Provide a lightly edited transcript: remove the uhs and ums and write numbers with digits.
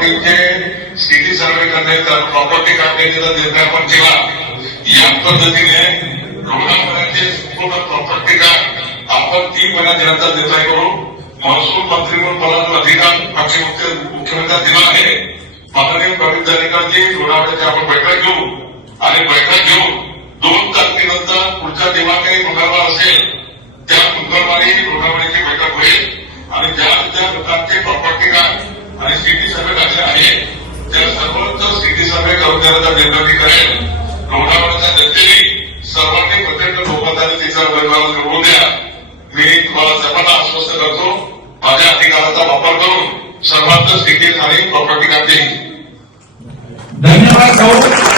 प्रॉपर्टीचे स्थिती सर्वे करणे, प्रॉपर्टी काढण्याचा निर्णय आपण केला. या पद्धतीने रुग्णालयाचे संपूर्ण प्रॉपर्टी कार्ड आपण 3 महिन्यात देण्याचा निर्णय करू. महसूल मंत्री म्हणून मला जो अधिकार मागच्या मुख्यमंत्र्यांना दिला आहे, माननीय प्रवीण दरेकरजी रुग्णालयाची आपण बैठक घेऊ आणि बैठक घेऊन 2 तारखेनंतर पुढच्या जेव्हा काही मंगळवार असेल त्या मंगळवारी रुग्णालयाची बैठक होईल आणि ज्या लोकांचे प्रॉपर्टी कार्ड आणि स्थिती सर्वे झाले आहे त्या सर्वच स्थिती सर्वे करून देण्याचा निर्णय करेल. रुग्णालयाच्या जनतेने सर्वांनी प्रचंड बहुमताने तिचा उमेदवार निवडून द्या. मी तुम्हाला सर्वांना आश्वस्त करतो, माझ्या अधिकाराचा वापर करून सर्वांचं स्थिती आणि प्रॉपर्टी कार्ड देईल. धन्यवाद.